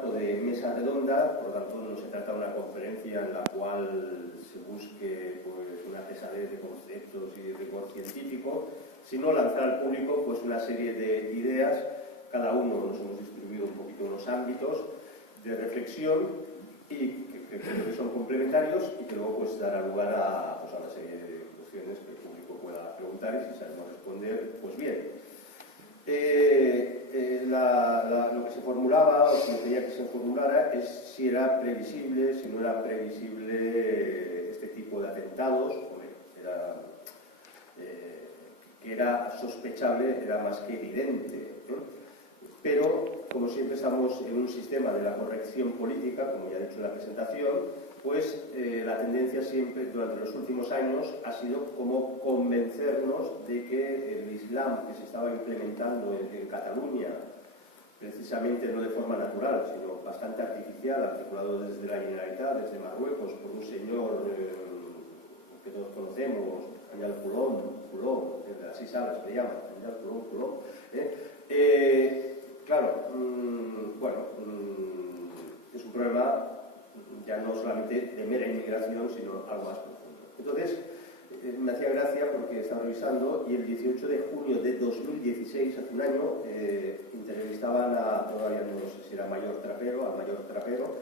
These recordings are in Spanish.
formato de mesa redonda, por lo tanto no se trata de una conferencia en la cual se busque pues, una pesadez de conceptos y rigor científico, sino lanzar al público pues, una serie de ideas. Cada uno nos hemos distribuido un poquito unos ámbitos de reflexión y que creo que son complementarios y que luego pues, dará lugar a, pues, a una serie de cuestiones que el público pueda preguntar y si sabemos responder, pues bien. Lo que se formulaba, o se pedía que se formulara, es si era previsible, si no era previsible este tipo de atentados. Que era sospechable, era más que evidente, pero como siempre estamos en un sistema de la corrección política, como ya he dicho en la presentación, pues la tendencia siempre durante los últimos años ha sido como convencernos de que el Islam que se estaba implementando en Cataluña, precisamente no de forma natural, sino bastante artificial, articulado desde la Generalitat, desde Marruecos, por un señor que todos conocemos, Anyal Colom, de las 6 salas le llaman, Anyal Colom, claro, es un problema ya no solamente de mera inmigración, sino algo más profundo. Entonces, me hacía gracia porque estaba revisando y el 18 de junio de 2016, hace un año, entrevistaban a, todavía no sé si era al mayor trapero, al trapero,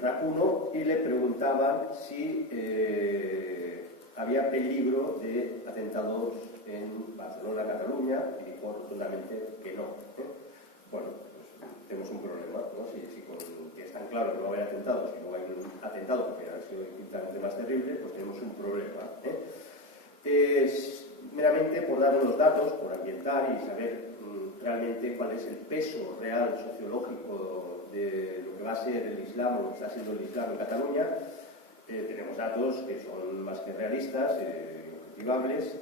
Racuno, y le preguntaban si había peligro de atentados en Barcelona, Cataluña, y dijo rotundamente que no. Bueno, pues tenemos un problema, ¿no? Si que es tan claro que no va a haber atentados, si no hay un atentado porque ha sido infinitamente más terrible, pues tenemos un problema. Es meramente por dar unos datos, por ambientar y saber realmente cuál es el peso real sociológico de lo que va a ser el Islam o lo que está siendo el Islam en Cataluña. Tenemos datos que son más que realistas, objetivables.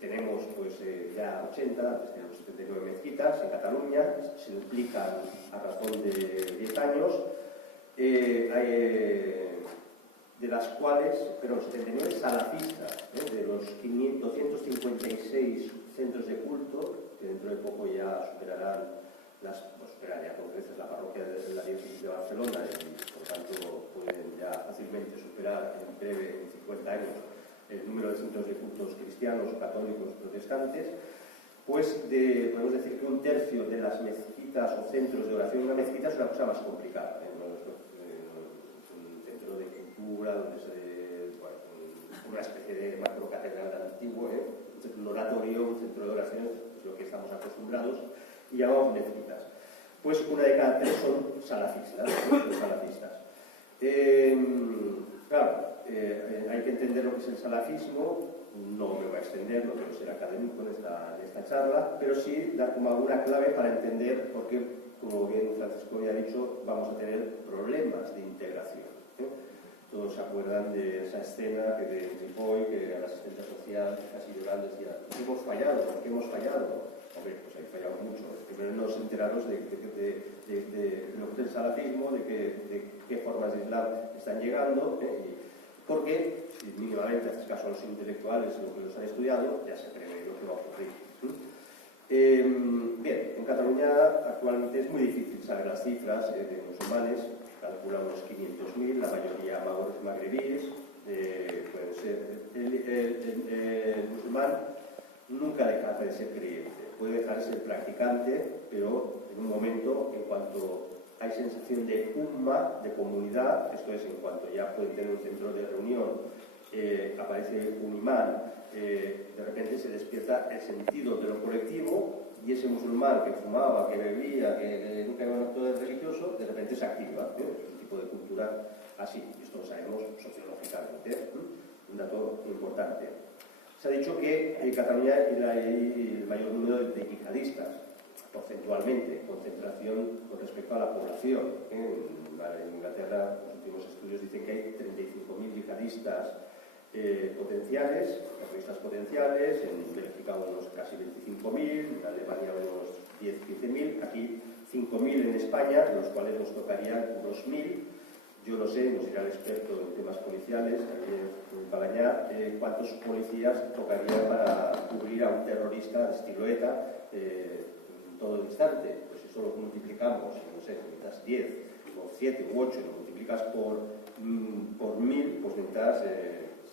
Tenemos pues, ya 80, antes teníamos 79 mezquitas en Cataluña, se duplican a razón de 10 años, de las cuales, pero 79 salafistas, de los 256 centros de culto, que dentro de poco ya superarán con creces la parroquia de la diócesis de Barcelona y por tanto pueden ya fácilmente superar en breve, en 50 años, el número de centros de cultos cristianos, católicos, protestantes. Pues podemos decir que un tercio de las mezquitas o centros de oración en una mezquita es una cosa más complicada, ¿no? Es un centro de cultura donde una especie de macrocatedral antiguo, un oratorio, un centro de oración, es lo que estamos acostumbrados, y llamamos mezquitas. Pues una de cada 3 son salafistas. Claro, hay que entender lo que es el salafismo. No me voy a extender, no quiero ser académico en esta charla, pero sí dar como alguna clave para entender por qué, como bien Francisco ya ha dicho, vamos a tener problemas de integración. Todos se acuerdan de esa escena que de Ripoll, que a la asistente social casi llorando decía: ¿por qué hemos fallado? ¿Por qué hemos fallado? Hombre, pues hay fallado mucho. Primero nos enteramos de lo que es el salafismo, de qué formas de Islam están llegando, porque, si mínimamente haces caso a los intelectuales y los que los han estudiado, ya se prevé lo que va a ocurrir. Bien, en Cataluña actualmente es muy difícil saber las cifras de musulmanes. Calcula unos 500.000, la mayoría magrebíes. Pueden ser el musulmán nunca deja de ser creyente, puede dejar de ser practicante, pero en un momento, en cuanto hay sensación de umma, de comunidad, esto es, en cuanto ya pueden tener un centro de reunión, aparece un imán, de repente se despierta el sentido de lo colectivo, y ese musulmán que fumaba, que bebía, que nunca iba a un acto religioso, de repente se activa. Es un tipo de cultura así, esto lo sabemos sociológicamente, un dato importante. Se ha dicho que en Cataluña hay el mayor número de yihadistas, porcentualmente, concentración con respecto a la población. En Inglaterra, los últimos estudios dicen que hay 35.000 yihadistas potenciales, terroristas potenciales, en Bélgica unos casi 25.000, en Alemania unos 10-15.000, aquí 5.000 en España, de los cuales nos tocarían unos 1.000. Yo no sé, nos dirá el experto en temas policiales, en Balañá, cuántos policías tocaría para cubrir a un terrorista de estilo ETA, todo el instante. Pues si solo multiplicamos, no sé, necesitas 10 o 7 u 8, lo multiplicas por 1000, pues necesitas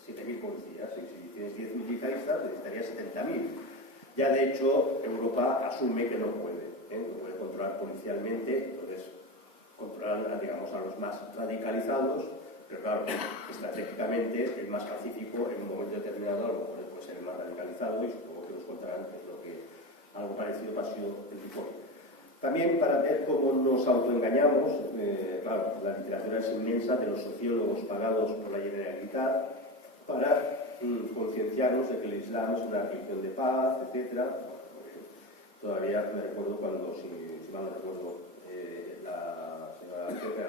7000 policías. Y si tienes 10.000 yihadistas, necesitarías 70.000. Ya de hecho, Europa asume que no puede controlar policialmente, entonces controlan, digamos, a los más radicalizados, pero claro, estratégicamente el más pacífico en un momento determinado a lo mejor puede ser el más radicalizado, y supongo que nos contarán que es lo que algo parecido pasó en Tripoli. También para ver cómo nos autoengañamos, claro, la literatura es inmensa de los sociólogos pagados por la Generalitat para concienciarnos de que el Islam es una religión de paz, etc. Todavía me recuerdo cuando, si mal no recuerdo, la señora creo que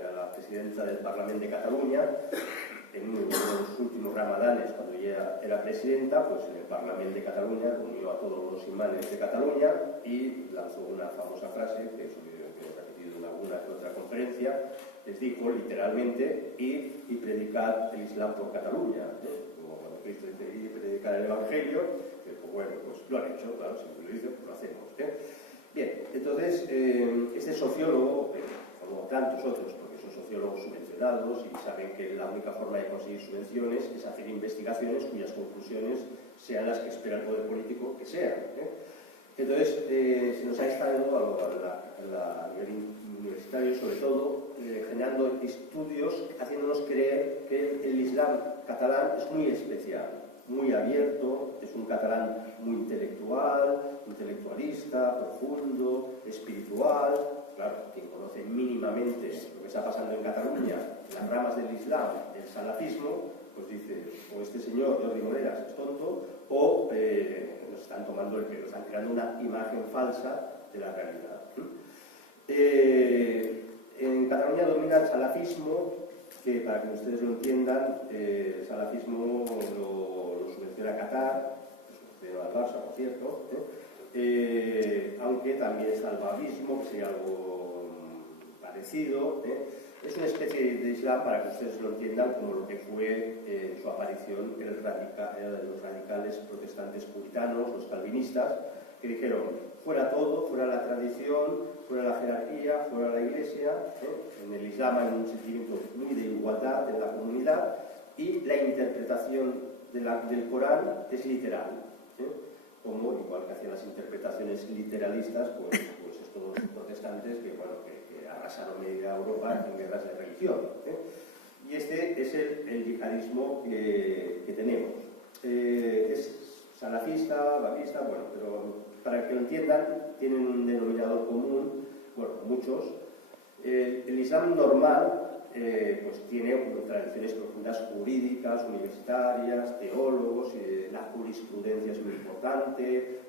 era la presidenta del Parlamento de Cataluña, en uno de los últimos ramadanes, cuando ella era presidenta, pues en el Parlamento de Cataluña reunió a todos los imanes de Cataluña y lanzó una famosa frase, que he repetido en alguna que otra conferencia. Les dijo literalmente: ir y predicar el Islam por Cataluña. Como cuando Cristo dice ir y predicar el Evangelio, pues bueno, pues lo han hecho, claro, si lo dicen, pues lo hacemos. Bien, entonces, este sociólogo, como tantos otros, porque son sociólogos subvencionados y saben que la única forma de conseguir subvenciones es hacer investigaciones cuyas conclusiones sean las que espera el poder político que sean. Entonces, se nos ha estado a nivel universitario, sobre todo, generando estudios haciéndonos creer que el Islam catalán es muy especial, muy abierto, es un catalán muy intelectual, intelectualista, profundo, espiritual. Claro, quien conoce mínimamente lo que está pasando en Cataluña, las ramas del Islam, el salafismo, pues dice, o este señor Jordi Moreras es tonto, o nos están tomando el pelo, están creando una imagen falsa de la realidad. En Cataluña domina el salafismo, que para que ustedes lo entiendan, el salafismo lo subvenciona Qatar, lo subvenciona al Barça, por cierto, aunque también está el wahabismo, que sería algo parecido. Es una especie de Islam, para que ustedes lo entiendan, como lo que fue su aparición en los radicales protestantes puritanos, los calvinistas, que dijeron: fuera todo, fuera la tradición, fuera la jerarquía, fuera la iglesia. En el Islam hay un sentimiento muy de igualdad en la comunidad, y la interpretación del Corán es literal. Como, igual que hacían las interpretaciones literalistas, pues estos protestantes que arrasaron media Europa en guerras de religión. Y este es el yihadismo que tenemos. Es salafista, wahabista, bueno, pero para que lo entiendan, tienen un denominador común, bueno, muchos. El Islam normal pues tiene tradiciones profundas jurídicas, universitarias, teólogos, la jurisprudencia es muy importante,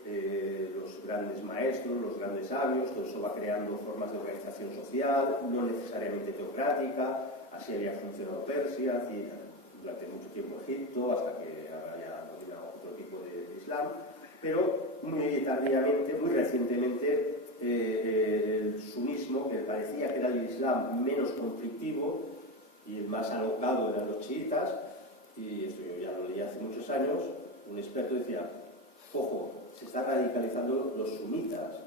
los grandes maestros, los grandes sabios, todo eso va creando formas de organización social, no necesariamente teocrática. Así había funcionado Persia, durante mucho tiempo Egipto, hasta que ahora ya domina otro tipo de Islam, pero muy tardíamente, muy recientemente, el sunismo, que parecía que era el Islam menos conflictivo y el más alocado eran los chiitas, y esto yo ya lo leí hace muchos años. Un experto decía: ojo, se están radicalizando los sunitas,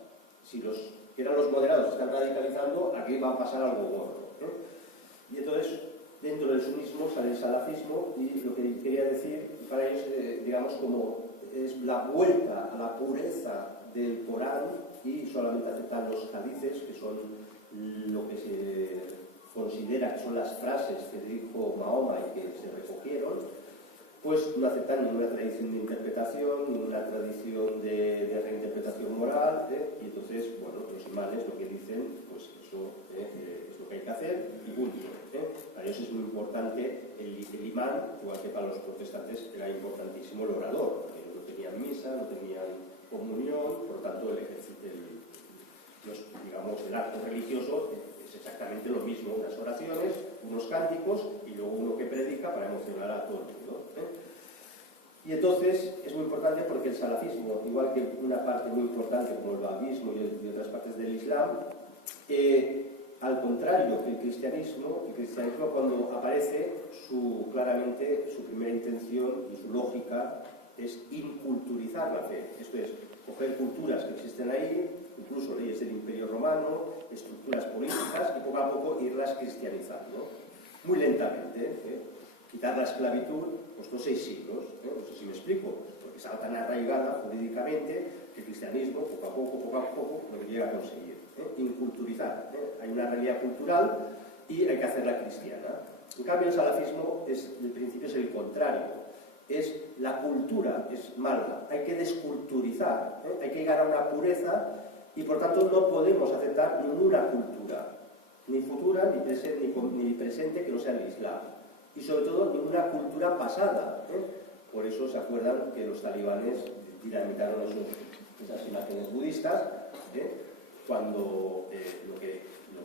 si los que eran los moderados se están radicalizando, aquí va a pasar algo gordo. Y entonces, dentro del sunismo sale el salafismo, y lo que quería decir para ellos, digamos, como es la vuelta a la pureza del Corán, y solamente aceptan los hadices, que son lo que se considera que son las frases que dijo Mahoma y que se recogieron. Pues no aceptan ninguna tradición de interpretación, ninguna tradición de reinterpretación moral, y entonces, bueno, los imanes lo que dicen, pues eso es lo que hay que hacer, y punto. Para ellos es muy importante el imán, igual que para los protestantes era importantísimo el orador, porque no tenían misa, no tenían comunión, por lo tanto el acto religioso es exactamente lo mismo: unas oraciones, unos cánticos y luego uno que predica para emocionar a todo el mundo. Y entonces es muy importante porque el salafismo, igual que una parte muy importante como el wahabismo y otras partes del Islam, al contrario que el cristianismo cuando aparece, claramente su primera intención y su lógica es inculturizar la fe. Esto es, coger culturas que existen ahí, humano, estructuras políticas y poco a poco irlas cristianizando. Muy lentamente, quitar la esclavitud costó 6 siglos, no sé si me explico, porque estaba tan arraigada jurídicamente que el cristianismo poco a poco lo que llega a conseguir. Inculturizar, hay una realidad cultural y hay que hacerla cristiana. En cambio el salafismo el principio es el contrario. Es la cultura, es mala, hay que desculturizar, hay que llegar a una pureza y por tanto no podemos aceptar ninguna cultura, ni futura, ni presente que no sea el Islam, y sobre todo ninguna cultura pasada. Por eso se acuerdan que los talibanes dinamitaron esas imágenes budistas, cuando lo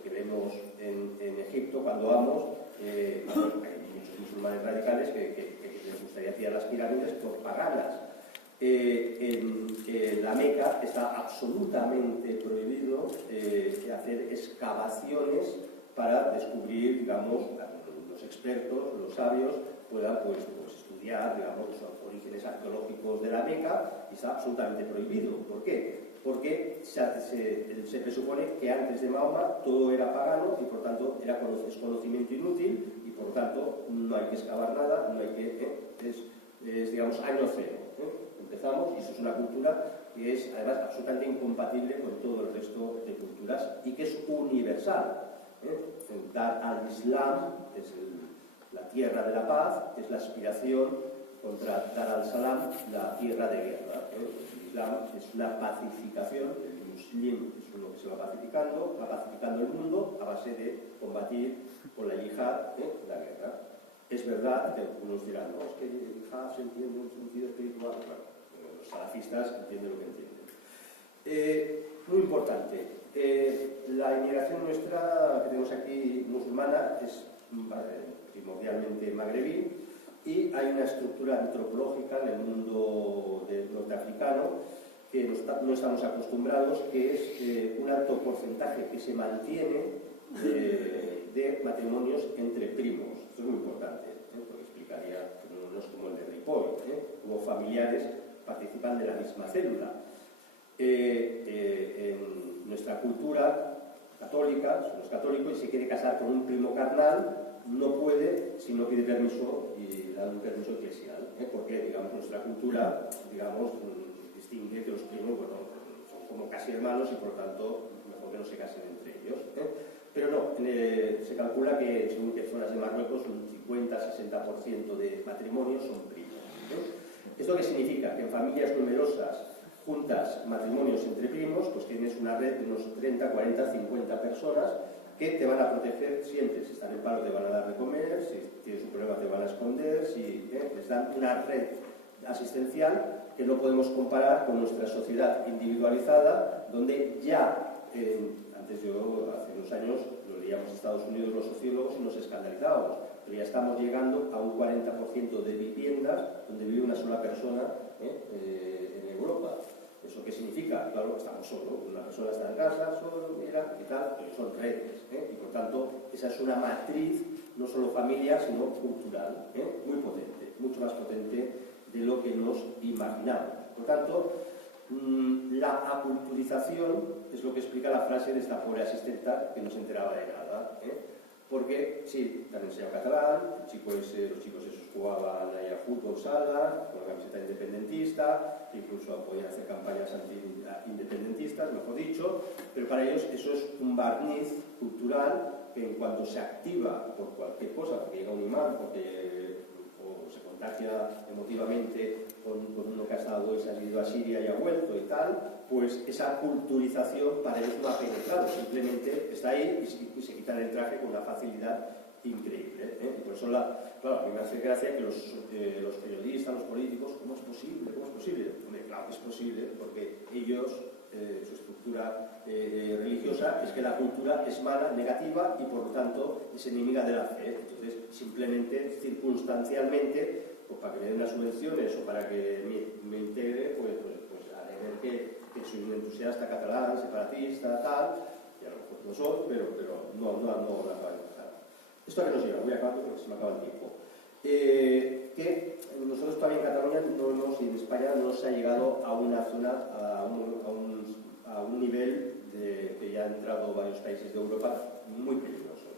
que vemos en Egipto, cuando vamos, hay muchos musulmanes radicales que les gustaría tirar las pirámides por paganas. En la Meca está absolutamente prohibido hacer excavaciones para descubrir, digamos, los expertos, los sabios, puedan pues estudiar, digamos, los orígenes arqueológicos de la Meca, y está absolutamente prohibido. ¿Por qué? Porque se presupone que antes de Mahoma todo era pagano y por tanto era conocimiento inútil y por tanto no hay que excavar nada, no hay que, es digamos año cero. Empezamos y eso es una cultura que es además absolutamente incompatible con todo el resto de culturas y que es universal. Dar al Islam es la tierra de la paz, es la aspiración contra Dar al-Salam, la tierra de guerra. El Islam es una pacificación, el muslim es uno que se va pacificando el mundo a base de combatir con la yihad, la guerra. Es verdad que algunos dirán, no, es que el yihad se entiende en un sentido espiritual. Bueno, los salafistas entienden lo que entienden. Muy importante, la inmigración nuestra que tenemos aquí musulmana es primordialmente magrebí, y hay una estructura antropológica en el mundo norteafricano que no estamos acostumbrados, que es un alto porcentaje que se mantiene de matrimonios entre primos. Esto es muy importante, porque explicaría que no es como el de Ripoll, como familiares participan de la misma célula. En nuestra cultura católica, somos católicos, y se quiere casar con un primo carnal, no puede si no pide permiso y le dan un permiso eclesial, porque digamos nuestra cultura distingue que los primos son como casi hermanos y por tanto mejor que no se casen entre ellos. Pero no, se calcula que según qué zonas de Marruecos un 50-60% de matrimonios son primos. ¿Esto qué significa? Que en familias numerosas juntas matrimonios entre primos, pues tienes una red de unos 30, 40, 50 personas que te van a proteger siempre. Si están en paro te van a dar de comer, si tienes un problema te van a esconder, si les dan una red asistencial que no podemos comparar con nuestra sociedad individualizada, donde ya, antes hace unos años, lo leíamos en Estados Unidos los sociólogos y nos escandalizábamos, pero ya estamos llegando a un 40% de viviendas donde vive una sola persona en Europa. ¿Eso qué significa? Claro, estamos solos, una persona está en casa, solo, mira, y tal, pero son redes, y por tanto, esa es una matriz, no solo familiar, sino cultural, muy potente, mucho más potente de lo que nos imaginamos. Por tanto, la aculturización es lo que explica la frase de esta pobre asistenta que no se enteraba de nada, porque, sí, también enseñaba catalán, los chicos esos jugaban ahí a fútbol sala, con la camiseta independentista, incluso podían hacer campañas anti-independentistas, mejor dicho, pero para ellos eso es un barniz cultural que en cuanto se activa por cualquier cosa, porque llega un imán, o se contagia emotivamente con uno que ha estado y se ha ido a Siria y ha vuelto y tal, pues esa culturización para ellos no ha penetrado, simplemente está ahí y se quitan el traje con una facilidad increíble. Y por eso, claro, a mí me hace gracia que los periodistas, los políticos, ¿cómo es posible? ¿Cómo es posible? Hombre, claro que es posible, porque ellos, su estructura religiosa es que la cultura es mala, negativa y por lo tanto es enemiga de la fe. Entonces, simplemente, circunstancialmente, pues para que me den las subvenciones o para que me integre, pues haré ver que soy un entusiasta catalán, separatista, tal, y a lo mejor no soy, pero no la acabo de pasar. ¿Esto a qué nos lleva? Voy acabando porque se me acaba el tiempo. Que nosotros todavía en Cataluña y en España no se ha llegado a una zona, a un nivel que ya ha entrado varios países de Europa muy peligrosos,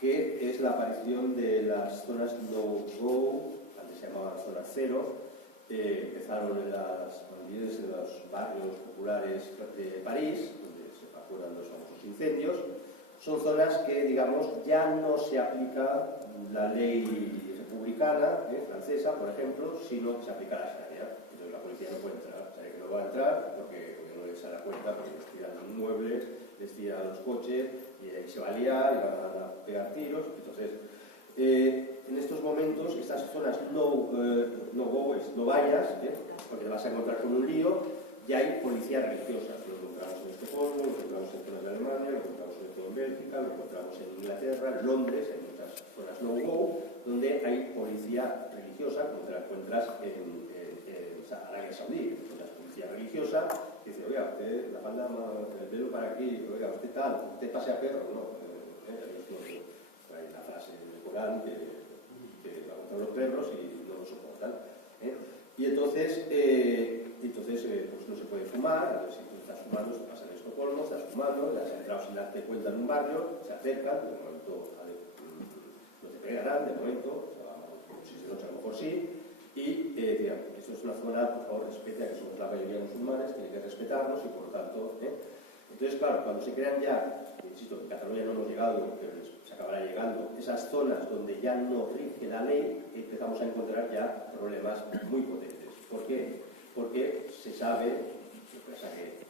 que es la aparición de las zonas no-go, antes se llamaban zona cero, empezaron en las los barrios populares de París, donde se acuerdan los famosos incendios. Son zonas que, digamos, ya no se aplica la ley republicana, francesa, por ejemplo, sino que se aplica la sharia. Entonces la policía no puede entrar, sabe que no va a entrar, porque no les da la cuenta, porque les tiran los muebles, les tiran los coches, y ahí se va a liar, y van a pegar tiros. Entonces, en estos momentos, estas zonas no-go, no vayas, porque te vas a encontrar con un lío, ya hay policía religiosa. Lo encontramos en Estocolmo, lo encontramos en zonas de Alemania, lo encontramos en Bélgica, lo encontramos en Inglaterra, en Londres, hay muchas zonas no-go, donde hay policía religiosa, como te la encuentras en Arabia Saudí, una policía religiosa, que dice, oiga, usted la falda, el pelo para aquí, oiga, usted tal, usted pase a perro, ¿no? Hay una frase en el Corán que va contra los perros y no lo soportan. Y entonces, pues no se puede fumar. Entonces, si tú estás fumando, te pasa en Estocolmo, estás fumando, ya has entrado sin darte cuenta en un barrio, se acercan, de momento no te pegarán, de momento, si es de noche a lo mejor sí, y dirán, esto es una zona, por favor, respeta, que somos la mayoría musulmanes, tiene que respetarnos y por lo tanto. Entonces, claro, cuando se crean ya, insisto, en Cataluña no hemos llegado, pero se acabará llegando, esas zonas donde ya no rige la ley, empezamos a encontrar ya problemas muy potentes. ¿Por qué? Porque se sabe, lo que pasa que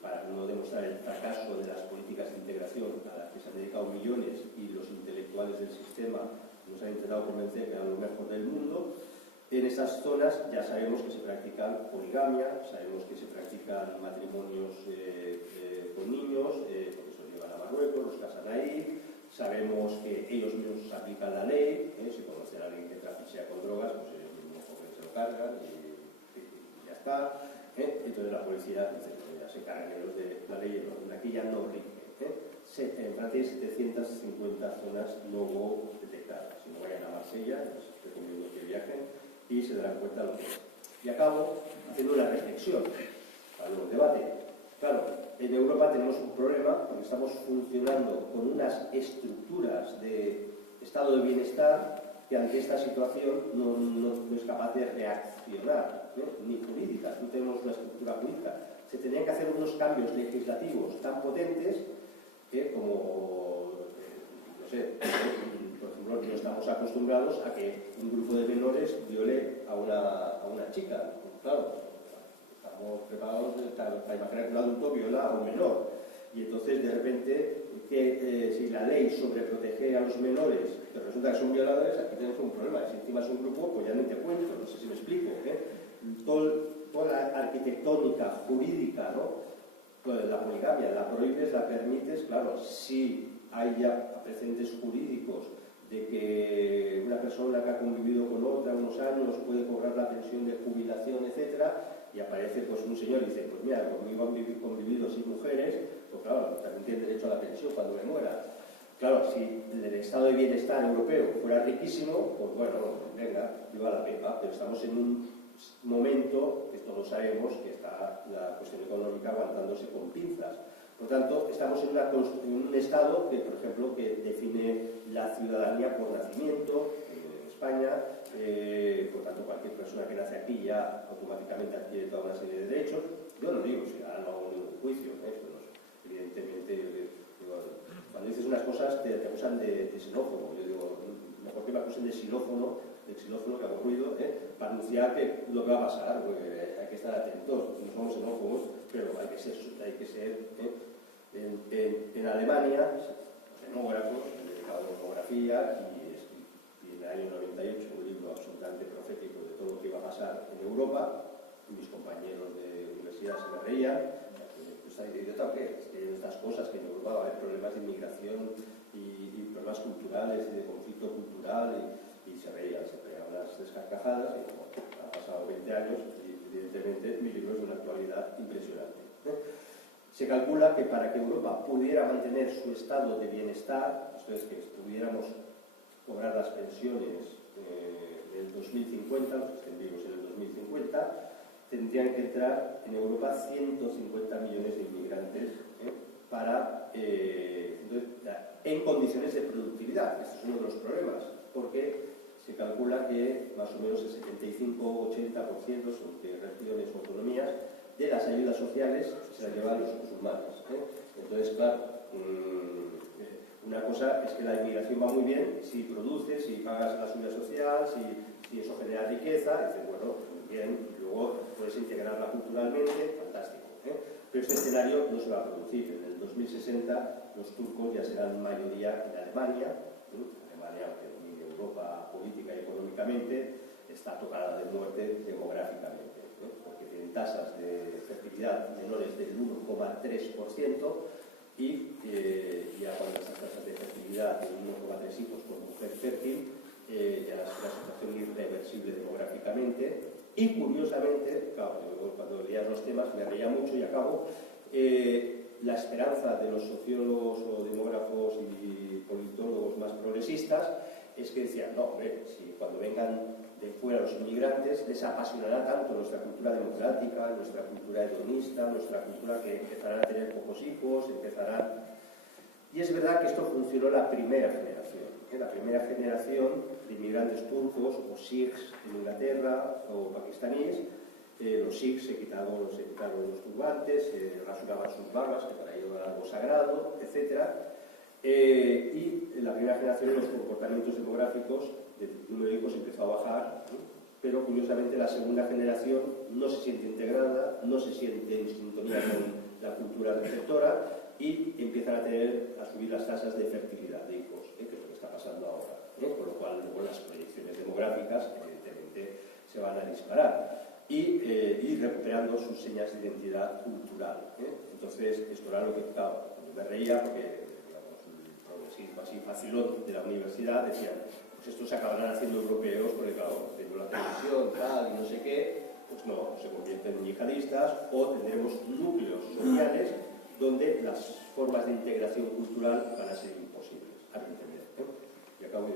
para no demostrar el fracaso de las políticas de integración a las que se han dedicado millones y los intelectuales del sistema nos han intentado convencer que eran lo mejor del mundo, en esas zonas ya sabemos que se practican poligamia, sabemos que se practican matrimonios con niños, porque se los llevan a Marruecos, los casan ahí, sabemos que ellos mismos aplican la ley, si conocen a alguien que trafichea con drogas, pues ellos mismos se lo cargan y ya está. Entonces la policía dice, pues ya se cargan ellos de la ley, no, aquí ya no rige. En Francia hay 750 zonas no-go detectadas. Si no vayan a Marsella, les recomiendo que viajen y se darán cuenta de lo que es. Y acabo haciendo una reflexión para luego el debate. Claro, en Europa tenemos un problema porque estamos funcionando con unas estructuras de estado de bienestar que ante esta situación no es capaz de reaccionar, ni jurídica. No tenemos una estructura jurídica. Se tenían que hacer unos cambios legislativos tan potentes como, no sé, por ejemplo, no estamos acostumbrados a que un grupo de menores viole a una chica. Claro, estamos preparados para imaginar que un adulto viola a un menor. Y entonces, de repente, si la ley sobreprotege a los menores, que resulta que son violadores, aquí tenemos un problema. Si encima es un grupo, pues ya ni te cuento, no sé si me explico. Toda la arquitectónica jurídica, ¿no? La poligamia, la prohíbes, la permites, claro, si hay ya precedentes jurídicos de que una persona que ha convivido con otra unos años puede cobrar la pensión de jubilación, etcétera, y aparece pues un señor y dice, pues mira, conmigo han convivido 6 mujeres, pues claro, también tiene derecho a la pensión cuando me muera. Claro, si el estado de bienestar europeo fuera riquísimo, pues bueno, venga, viva la pepa, pero estamos en un momento que todos sabemos que está la cuestión económica aguantándose con pinzas. Por tanto, estamos en un estado que, por ejemplo, que define la ciudadanía por nacimiento en España. Por tanto, cualquier persona que nace aquí ya automáticamente adquiere toda una serie de derechos. Yo no digo, si ahora no hago ningún juicio, evidentemente, cuando dices unas cosas te acusan de xenófobo. Yo digo, mejor que me acusen de xilófono, que hago ruido, para anunciar que lo que va a pasar, porque hay que estar atentos. No somos xenófobos, pero hay que ser en Alemania, los demógrafos, han dedicado a la demografía y en el año 98 un libro absolutamente profético de todo lo que iba a pasar en Europa, y mis compañeros de universidad se me reían. ¿Está idiota o qué? Es que estas cosas, que en Europa va a haber problemas de inmigración y problemas culturales y de conflicto cultural, y se reían, se pegaban las descarcajadas, y como han pasado 20 años, y evidentemente mi libro es de una actualidad impresionante. Se calcula que para que Europa pudiera mantener su estado de bienestar, esto es, que pudiéramos cobrar las pensiones en el 2050, los que estén vivos en el 2050, tendrían que entrar en Europa 150 millones de inmigrantes para, en condiciones de productividad. Este es uno de los problemas, porque se calcula que más o menos el 75-80% son de regiones o autonomías de las ayudas sociales se las llevan los musulmanes. Entonces, claro, una cosa es que la inmigración va muy bien si produces, si pagas la seguridad social, si eso genera riqueza, dices, bueno, bien, y luego puedes integrarla culturalmente, fantástico. Pero este escenario no se va a producir. En el 2060 los turcos ya serán mayoría en Alemania. Alemania, que domina Europa política y económicamente, está tocada de muerte demográficamente, porque tienen tasas de fertilidad menores del 1,3%. Y ya cuando estas tasas de fertilidad de 1,3 hijos por mujer fértil, ya es una situación irreversible demográficamente. Y curiosamente, claro, cuando veía los temas me reía mucho y acabo, la esperanza de los sociólogos o demógrafos y politólogos más progresistas es que decían, no, hombre, si cuando vengan de fuera los inmigrantes les apasionará tanto nuestra cultura democrática, nuestra cultura hedonista, nuestra cultura que empezarán a tener pocos hijos, empezarán... Y es verdad que esto funcionó en la primera generación. La primera generación de inmigrantes turcos o sikhs en Inglaterra o pakistaníes, los sikhs se quitaron los turbantes, se rasuraban sus barbas, que para ellos era algo sagrado, etc. Y en la primera generación los comportamientos demográficos del número de hijos empezó a bajar, pero curiosamente la segunda generación no se siente integrada, no se siente en sintonía con la cultura receptora y empiezan a subir las tasas de fertilidad de hijos, que es lo que está pasando ahora, con lo cual luego las proyecciones demográficas evidentemente se van a disparar y recuperando sus señas de identidad cultural. Entonces esto era lo que, claro, me reía porque así facilón de la universidad decían, pues estos se acabarán haciendo europeos porque claro, tengo la televisión, tal y no sé qué, pues no, se convierten en yihadistas o tendremos núcleos sociales donde las formas de integración cultural van a ser imposibles, a mi entender. Y acabo de